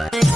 Friends,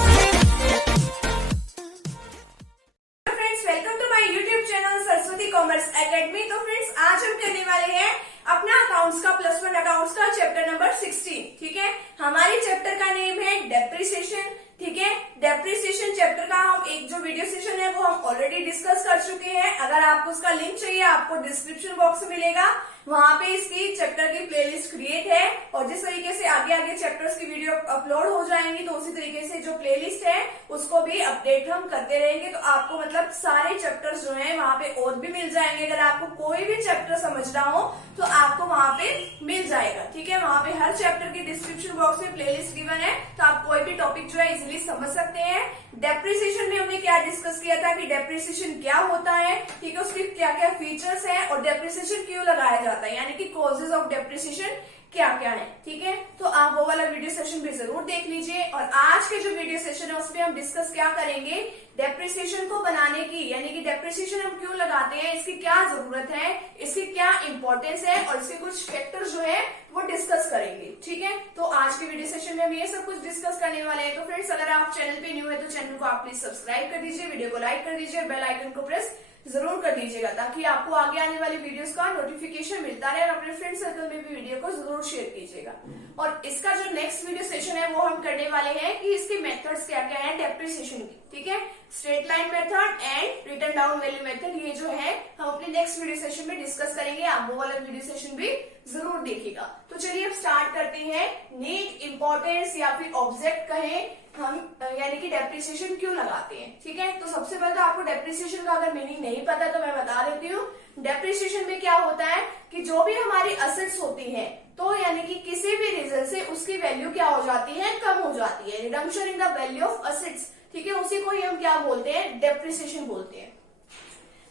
welcome to my YouTube channel Saraswati commerce academy. तो friends, आज हम करने वाले हैं अपना अकाउंट्स का +1 अकाउंट्स का चैप्टर नंबर 16। ठीक है, हमारी चैप्टर का नेम है डेप्रिसिएशन। ठीक है, डेप्रिसिएशन चैप्टर का हम एक जो वीडियो सेशन है वो हम ऑलरेडी डिस्कस कर चुके हैं। अगर आपको उसका लिंक चाहिए आपको डिस्क्रिप्शन बॉक्स में मिलेगा, वहां पे इसकी चैप्टर की प्लेलिस्ट क्रिएट है और जिस तरीके से आगे आगे चैप्टर्स की वीडियो अपलोड हो जाएंगी तो उसी तरीके से जो प्लेलिस्ट है उसको भी अपडेट हम करते रहेंगे। तो आपको मतलब सारे चैप्टर्स जो हैं वहां पे और भी मिल जाएंगे। अगर आपको कोई भी चैप्टर समझना हो तो आपको वहां पे मिल जाएगा। ठीक है, वहां पे हर चैप्टर के डिस्क्रिप्शन बॉक्स में प्लेलिस्ट गिवन है, तो आप कोई भी टॉपिक जो है इजिली समझ सकते हैं। डेप्रिसिएशन में हमने क्या डिस्कस किया था कि डेप्रिसिएशन क्या होता है, ठीक है, उसके क्या क्या फीचर्स हैं और डेप्रिसिएशन क्यों लगाया जाता है, यानी कि कॉजेज ऑफ डेप्रिसिएशन क्या क्या है। ठीक है, तो आप वो वाला वीडियो सेशन भी जरूर देख लीजिए। और आज के जो वीडियो सेशन है उसमें हम डिस्कस क्या करेंगे, डेप्रिसिएशन को बनाने की, यानी कि डेप्रिसिएशन हम क्यों लगाते हैं, इसकी क्या जरूरत है, इसकी क्या इंपॉर्टेंस है और इसके कुछ फैक्टर जो है वो डिस्कस करेंगे। ठीक है, तो आज के वीडियो सेशन में हम ये सब कुछ डिस्कस करने वाले हैं। तो फ्रेंड्स, अगर आप चैनल पे न्यू है तो चैनल को आप प्लीज सब्सक्राइब कर दीजिए, वीडियो को लाइक कर दीजिए, बेल आइकन को प्रेस जरूर कर लीजिएगा ताकि आपको आगे आने वाली वीडियोस का नोटिफिकेशन मिलता रहे। और अपने फ्रेंड सर्कल में भी वीडियो को जरूर शेयर कीजिएगा। और इसका जो नेक्स्ट वीडियो सेशन है वो हम करने वाले हैं कि इसके मेथड्स क्या क्या है डेप्रिसिएशन की। ठीक है, straight line method and return down value method, ये जो है हम अपने नेक्स्ट वीडियो सेशन में डिस्कस करेंगे। आप वो वाला वीडियो सेशन भी जरूर देखिएगा। तो चलिए अब स्टार्ट करते हैं। नीड, इंपॉर्टेंस या फिर ऑब्जेक्ट कहें हम, यानी कि डेप्रिसिएशन क्यों लगाते हैं। ठीक है, तो सबसे पहले तो आपको डेप्रिसिएशन का अगर मीनिंग नहीं पता तो मैं बता देती हूँ। डेप्रिसिएशन में क्या होता है कि जो भी हमारी असेट्स होती है तो यानी कि किसी भी रीजन से उसकी वैल्यू क्या हो जाती है, कम हो जाती है, redemption in the value of assets. ठीक है, उसी को ही हम क्या बोलते हैं, डेप्रिसिएशन बोलते हैं।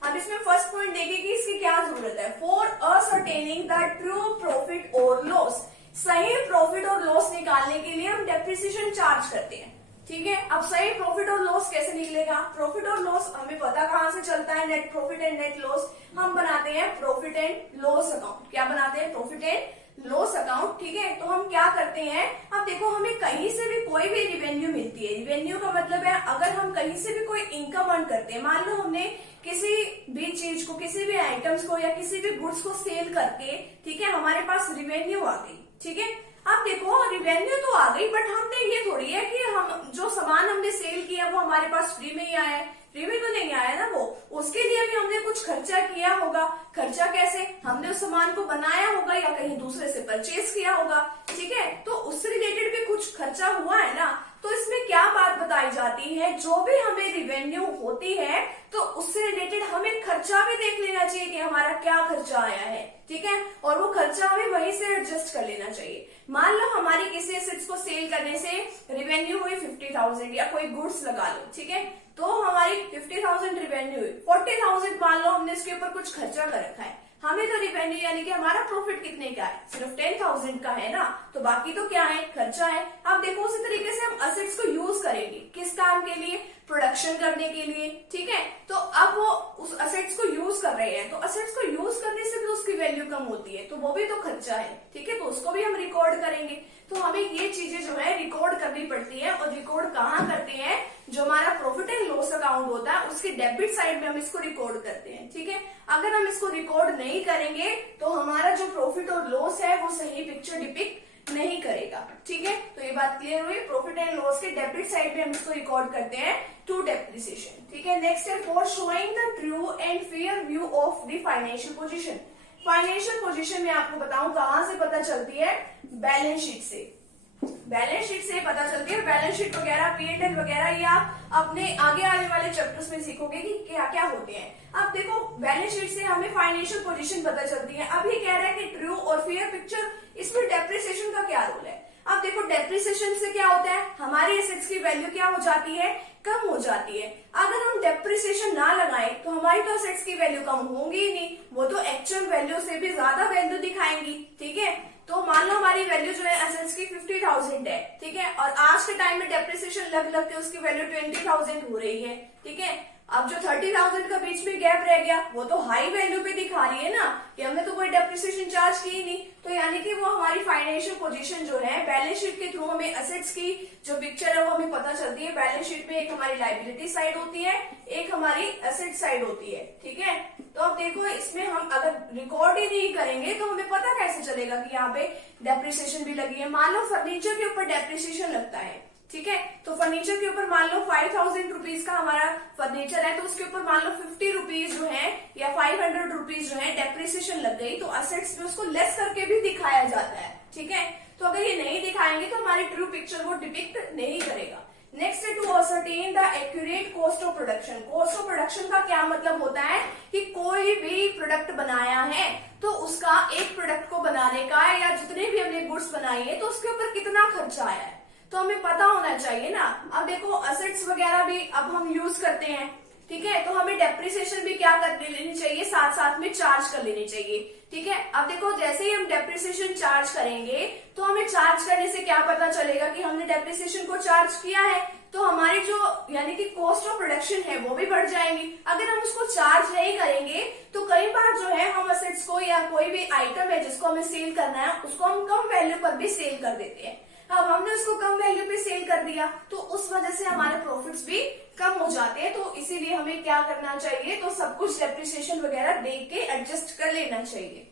अब इसमें फर्स्ट पॉइंट देखिए कि इसकी क्या जरूरत है। For ascertaining the true profit और लॉस, सही प्रॉफिट और लॉस निकालने के लिए हम डेप्रिसिएशन चार्ज करते हैं। ठीक है, अब सही प्रॉफिट और लॉस कैसे निकलेगा, प्रॉफिट और लॉस हमें पता कहां से चलता है, net profit and net loss. हम बनाते हैं प्रॉफिट एंड लॉस अकाउंट। क्या बनाते हैं, प्रॉफिट एंड लॉस अकाउंट। ठीक है, तो हम क्या करते हैं, अब देखो हमें कहीं से भी कोई भी रिवेन्यू मिलती है। रिवेन्यू का मतलब है अगर हम कहीं से भी कोई इनकम अर्न करते हैं, मान लो हमने किसी भी चीज को, किसी भी आइटम्स को या किसी भी गुड्स को सेल करके, ठीक है, हमारे पास रिवेन्यू आ गई। ठीक है, अब देखो रिवेन्यू तो आ गई बट हमने ये थोड़ी है कि हम जो सामान हमने सेल किया वो हमारे पास फ्री में ही आया है, फ्री में तो नहीं आया ना वो, उसके लिए भी हमने कुछ खर्चा किया होगा। खर्चा कैसे, हमने उस सामान को बनाया होगा या कहीं दूसरे से परचेज किया होगा। ठीक है, तो उससे रिलेटेड भी कुछ खर्चा हुआ है ना। तो इसमें क्या बात बताई जाती है, जो भी हमें रिवेन्यू होती है तो उससे रिलेटेड हमें खर्चा भी देख लेना चाहिए कि हमारा क्या खर्चा आया है। ठीक है, और वो खर्चा हमें वहीं से एडजस्ट कर लेना चाहिए। मान लो हमारी किसी एसेट्स को सेल करने से रिवेन्यू हुई 50,000 या कोई गुड्स लगा लो। ठीक है, तो हमारी 50,000 रिवेन्यू हुई, 40,000 मान लो हमने इसके ऊपर कुछ खर्चा कर रखा है। हमें तो रिवेन्यू यानी कि हमारा प्रॉफिट कितने का है, सिर्फ 10,000 का है ना, तो बाकी तो क्या है, खर्चा है। अब देखो उसी तरीके से हम असेट्स को यूज करेंगे किस काम के लिए, प्रोडक्शन करने के लिए। ठीक है, तो अब वो उस असेट्स को यूज कर रहे हैं तो असेट्स को यूज करने से भी उसकी वैल्यू कम होती है, तो वो भी तो खर्चा है। ठीक है, तो उसको भी हम रिकॉर्ड करेंगे। तो हमें ये चीजें जो है रिकॉर्ड करनी पड़ती है। और रिकॉर्ड कहाँ करते हैं, जो हमारा प्रॉफिट एंड लॉस अकाउंट होता है उसके डेबिट साइड में हम इसको रिकॉर्ड करते हैं। ठीक है, अगर हम इसको रिकॉर्ड नहीं करेंगे तो हमारा जो प्रॉफिट और लॉस है वो सही पिक्चर डिपिक्ट नहीं करेगा। ठीक है, तो ये बात क्लियर हुई। प्रॉफिट एंड लॉस के डेबिट साइड में हम इसको रिकॉर्ड करते हैं टू डेप्रिसिएशन। ठीक है, नेक्स्ट है for showing the true and fair view of the financial position. Financial position में आपको बताऊं कहां से पता चलती है, बैलेंस शीट से। बैलेंस शीट से पता चलती है। बैलेंस शीट वगैरह, P&L वगैरह ये आप अपने आगे आने वाले चैप्टर्स में सीखोगे कि क्या क्या होते हैं। अब देखो बैलेंस शीट से हमें फाइनेंशियल पोजीशन पता चलती है। अभी कह रहा है कि ट्रू और फेयर पिक्चर, इसमें डेप्रिसिएशन का क्या रोल है। अब देखो डेप्रिसिएशन से क्या होता है, हमारी एसेट्स की वैल्यू क्या हो जाती है, कम हो जाती है। अगर हम डेप्रिसिएशन ना लगाएं तो हमारी तो एसेट्स की वैल्यू कम होंगी ही नहीं, वो तो एक्चुअल वैल्यू से भी ज्यादा वैल्यू दिखाएंगी। ठीक है, तो मान लो हमारी वैल्यू जो है एसेट्स की 50,000 है। ठीक है, और आज के टाइम में डेप्रिसिएशन लग के उसकी वैल्यू 20,000 हो रही है। ठीक है, अब जो 30,000 का बीच में गैप रह गया वो तो हाई वैल्यू पे दिखा रही है ना कि हमने तो कोई डेप्रिसिएशन चार्ज की ही नहीं, तो यानी कि वो हमारी फाइनेंशियल पोजीशन जो है बैलेंस शीट के थ्रू हमें असेट्स की जो पिक्चर है वो हमें पता चलती है। बैलेंस शीट में एक हमारी लायबिलिटी साइड होती है, एक हमारी एसेट साइड होती है, ठीक है। तो अब देखो इसमें हम अगर रिकॉर्ड ही नहीं करेंगे तो हमें पता कैसे चलेगा कि यहाँ पे डेप्रिसिएशन भी लगी है। मान लो फर्नीचर के ऊपर डेप्रिसिएशन लगता है, ठीक है, तो फर्नीचर के ऊपर मान लो 5,000 रुपीज का हमारा फर्नीचर है, तो उसके ऊपर मान लो 50 रुपीज जो है या 500 रुपीज जो है डेप्रिसिएशन लग गई, तो असेट्स में उसको लेस करके भी दिखाया जाता है, ठीक है। तो अगर ये नहीं दिखाएंगे तो हमारी ट्रू पिक्चर वो डिपिक्ट नहीं करेगा। नेक्स्ट है to ascertain the accurate cost of production. Cost of production का क्या मतलब होता है कि कोई भी प्रोडक्ट बनाया है तो उसका एक प्रोडक्ट को बनाने का या जितने भी हमने गुड्स बनाई है तो उसके ऊपर कितना खर्चा आया है, तो हमें पता होना चाहिए ना। अब देखो असेट्स वगैरह भी अब हम यूज करते हैं, ठीक है, तो हमें डेप्रिसिएशन भी क्या कर लेनी चाहिए, साथ साथ में चार्ज कर लेनी चाहिए, ठीक है। अब देखो जैसे ही हम डेप्रिसिएशन चार्ज करेंगे तो हमें चार्ज करने से क्या पता चलेगा कि हमने डेप्रिसिएशन को चार्ज किया है, तो हमारी जो यानी कि कॉस्ट ऑफ प्रोडक्शन है वो भी बढ़ जाएंगी। अगर हम उसको चार्ज नहीं करेंगे तो कई बार जो है हम असेट्स को या कोई भी आइटम है जिसको हमें सेल करना है उसको हम कम वैल्यू पर भी सेल कर देते हैं। अब हमने उसको कम वैल्यू पे सेल कर दिया तो उस वजह से हमारे प्रॉफिट्स भी कम हो जाते हैं, तो इसीलिए हमें क्या करना चाहिए, तो सब कुछ डेप्रिसिएशन वगैरह देख के एडजस्ट कर लेना चाहिए।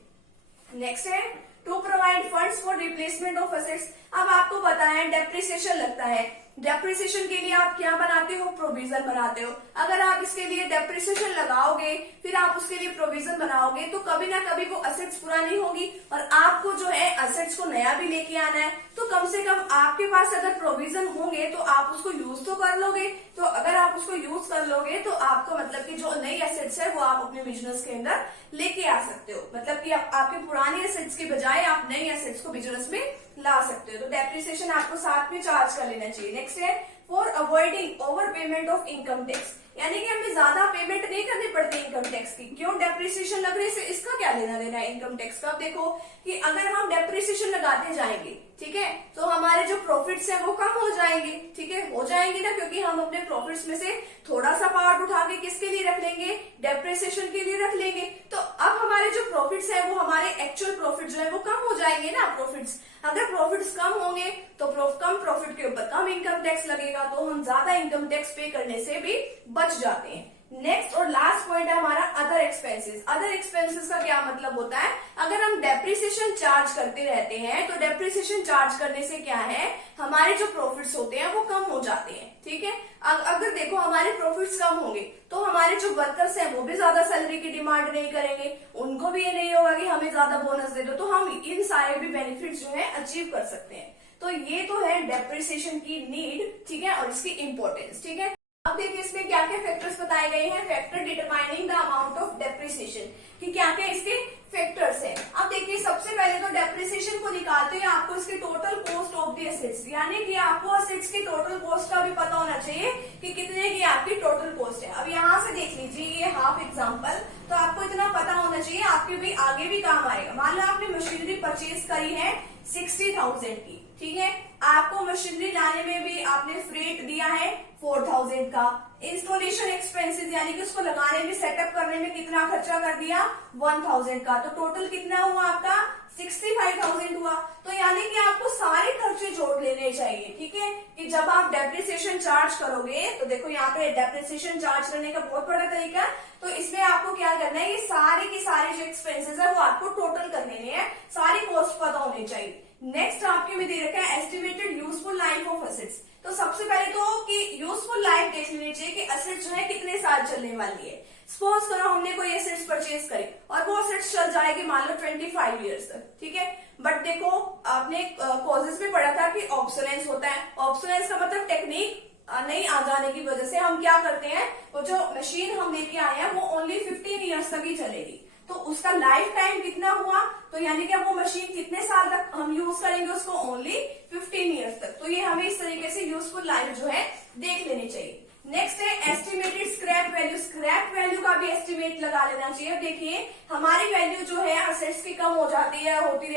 नेक्स्ट है to provide funds for replacement of assets. अब आपको पता है डेप्रिसिएशन लगता है, डेप्रिसिएशन के लिए आप क्या बनाते हो, प्रोविजन बनाते हो। अगर आप इसके लिए डेप्रिसिएशन लगाओगे फिर आप उसके लिए प्रोविजन बनाओगे तो कभी ना कभी वो असेट्स पुरानी होगी और आपको जो है असेट्स को नया भी लेके आना है, तो कम से कम आपके पास अगर प्रोविजन होंगे तो आप उसको यूज तो कर लोगे। तो अगर आप उसको यूज कर लोगे तो आपको मतलब कि जो नई एसेट्स है वो आप अपने बिजनेस के अंदर लेके आ सकते हो, मतलब कि आपके पुरानी एसेट्स के बजाय आप नई एसेट्स को बिजनेस में ला सकते हो। तो डेप्रिसिएशन आपको साथ में चार्ज कर लेना चाहिए। नेक्स्ट है for avoiding over payment of income tax, यानी कि हमें ज्यादा पेमेंट नहीं करनी पड़ती इनकम टैक्स की। क्यों, डेप्रिसिएशन लगने से इसका क्या लेना देना है इनकम टैक्स का। देखो कि अगर हम डेप्रिसिएशन लगाते जाएंगे, ठीक है, तो हमारे जो प्रॉफिट्स है वो कम हो जाएंगे, ठीक है, हो जाएंगे ना, क्योंकि हम अपने प्रॉफिट्स में से थोड़ा सा पार्ट उठा के किसके लिए रख लेंगे, डेप्रिसिएशन के लिए रख लेंगे। तो अब हमारे जो प्रॉफिट्स है वो हमारे एक्चुअल प्रॉफिट जो है वो कम हो जाएंगे ना। प्रॉफिट्स अगर प्रॉफिट्स कम होंगे तो कम प्रॉफिट के ऊपर कम इनकम टैक्स लगेगा, तो हम ज्यादा इनकम टैक्स पे करने से भी बच जाते हैं। नेक्स्ट और लास्ट पॉइंट है हमारा अदर एक्सपेंसेस। अदर एक्सपेंसेस का क्या मतलब होता है, अगर हम डेप्रिसिएशन चार्ज करते रहते हैं तो डेप्रिसिएशन चार्ज करने से क्या है, हमारे जो प्रॉफिट्स होते हैं वो कम हो जाते हैं, ठीक है। अगर देखो हमारे प्रॉफिट्स कम होंगे तो हमारे जो वर्कर्स हैं वो भी ज्यादा सैलरी की डिमांड नहीं करेंगे, उनको भी ये नहीं होगा कि हमें ज्यादा बोनस दे दो, तो हम इन सारे भी बेनिफिट्स जो है अचीव कर सकते हैं। तो ये तो है डेप्रिसिएशन की नीड, ठीक है, और इसकी इंपॉर्टेंस, ठीक है। अब देखिए इसमें क्या क्या फैक्टर्स बताए गए हैं, factor determining the amount of depreciation, कि क्या क्या इसके फैक्टर्स हैं। अब देखिए सबसे पहले तो डेप्रिसिएशन को निकालते हैं आपको इसके total cost of the assets, यानी कि आपको असेट्स की टोटल कॉस्ट का भी पता होना चाहिए कि कितने की आपकी टोटल कॉस्ट है। अब यहाँ से देख लीजिए ये हाफ एग्जाम्पल, तो आपको इतना पता होना चाहिए, आपके भी आगे भी काम आएगा। मान लो आपने मशीनरी परचेज करी है 60,000 की, ठीक है, आपको मशीनरी लाने में भी आपने फ्रेट दिया है 4,000 का, इंस्टॉलेशन एक्सपेंसेस यानी कि उसको लगाने में सेटअप करने में कितना खर्चा कर दिया 1,000 का, तो टोटल कितना हुआ आपका 65,000 हुआ। तो यानी कि आपको सारे खर्चे जोड़ लेने चाहिए, ठीक है, कि जब आप डेप्रिसिएशन चार्ज करोगे तो देखो यहाँ पे डेप्रिसिएशन चार्ज करने का बहुत बड़ा तरीका, तो इसमें आपको क्या करना है, ये सारे के सारे जो एक्सपेंसेस है वो आपको टोटल कर लेने हैं, सारी कॉस्ट पता होनी चाहिए। नेक्स्ट आपके में दे रखा है estimated useful life of assets. तो सबसे पहले तो कि यूजफुल लाइफ देख लेनी चाहिए कि असेट्स जो है कितने साल चलने वाली है। सपोज करो हमने कोई एसेट्स परचेज करे और वो एसेट्स चल जाएगी मान लो 25 ईयर्स तक, ठीक है, बट देखो आपने कॉजेस में पढ़ा था कि ऑब्सोलेंस होता है। ऑब्सोलेंस का मतलब टेक्निक नहीं आ जाने की वजह से हम क्या करते हैं, वो जो मशीन हम लेके आए हैं वो ओनली 15 ईयर्स तक ही चलेगी, तो उसका लाइफ टाइम कितना हुआ, तो यानी कि वो मशीन कितने साल तक हम यूज करेंगे उसको, ओनली 15 ईयर्स तक। तो ये हमें इस तरीके से यूजफुल लाइफ जो है देख लेनी चाहिए। नेक्स्ट है estimated scrap value. Scrap value का भी एस्टिमेट लगा लेना चाहिए। देखिए हमारी वैल्यू जो है असेट्स की कम हो जाती है, होती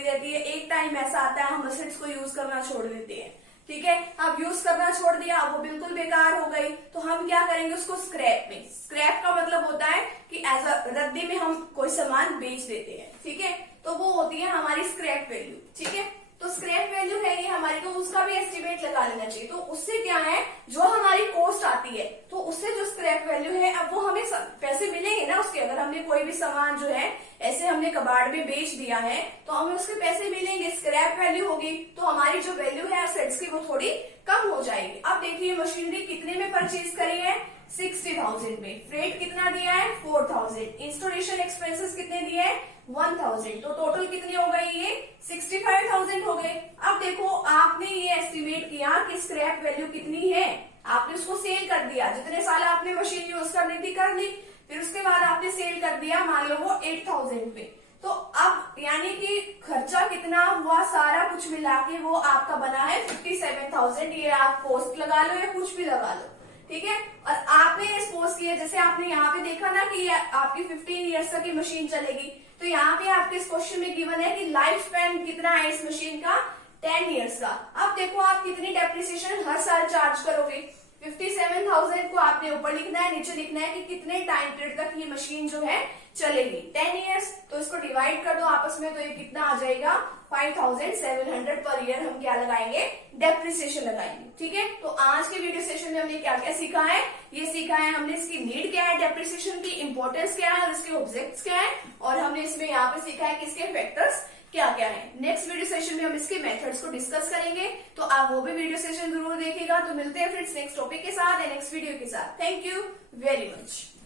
रहती है। एक टाइम ऐसा आता है हम असेट्स को यूज करना छोड़ देते हैं, ठीक है। अब यूज करना छोड़ दिया, अब वो बिल्कुल बेकार हो गई, तो हम क्या करेंगे उसको स्क्रैप में। स्क्रैप का मतलब होता है कि एज अ रद्दी में हम कोई सामान बेच देते हैं, ठीक है। तो वो होती है हमारी स्क्रैप वैल्यू, ठीक है। तो स्क्रैप वैल्यू है ये हमारी, तो उसका भी एस्टिमेट लगा लेना चाहिए। तो उससे क्या है, जो हमारी कॉस्ट आती है, तो उससे जो स्क्रैप वैल्यू है, अब वो हमें पैसे मिलेंगे ना उसके। अगर हमने कोई भी सामान जो है ऐसे हमने कबाड़ में बेच दिया है, तो हमें उसके पैसे मिलेंगे, स्क्रैप वैल्यू होगी, तो हमारी जो वैल्यू है एसेट्स की वो थोड़ी कम हो जाएगी। अब देखिए मशीनरी कितने में परचेज करी है, 60,000 में। फ्रेट कितना दिया है, 4,000। इंस्टॉलेशन एक्सपेंसेस कितने दिए हैं, 1,000। तो टोटल कितनी हो गई, ये 65,000 हो गए। अब देखो आपने ये एस्टिमेट किया कि स्क्रैप वैल्यू कितनी है, आपने उसको सेल कर दिया। जितने साल आपने मशीन यूज करनी थी कर ली, फिर उसके बाद आपने सेल कर दिया, मान लो वो 8,000 पे। तो अब यानी कि खर्चा कितना हुआ, सारा कुछ मिला के वो आपका बना है 57,000। ये आप कॉस्ट लगा लो या कुछ भी लगा लो, ठीक है। और आपने सपोज किया, जैसे आपने यहाँ पे देखा ना कि आपकी 15 ईयर्स तक की मशीन चलेगी, तो यहाँ पे आपके इस क्वेश्चन में गिवन है कि लाइफ स्पैन कितना है इस मशीन का, 10 ईयर्स का। अब देखो आप कितनी डेप्रिसिएशन हर साल चार्ज करोगे। 57,000 को आपने ऊपर लिखना है, नीचे लिखना है कि कितने टाइम पीरियड तक ये मशीन जो है चलेगी, 10 ईयर्स। तो इसको डिवाइड कर दो आपस में, तो ये कितना आ जाएगा, 5,700 पर ईयर हम क्या लगाएंगे, डेप्रिसिएशन लगाएंगे, ठीक है। तो आज के वीडियो सेशन में हमने क्या क्या सीखा है, ये सीखा है हमने इसकी नीड क्या है, डेप्रिसिएशन की इंपॉर्टेंस क्या है और इसके ऑब्जेक्ट्स क्या है, और हमने इसमें यहाँ पे सीखा है कि इसके फैक्टर्स क्या क्या है। नेक्स्ट वीडियो सेशन में हम इसके मेथड्स को डिस्कस करेंगे, तो आप वो भी वीडियो सेशन जरूर देखिएगा। तो मिलते हैं फ्रेंड्स नेक्स्ट टॉपिक के साथ, नेक्स्ट वीडियो के साथ। Thank you very much.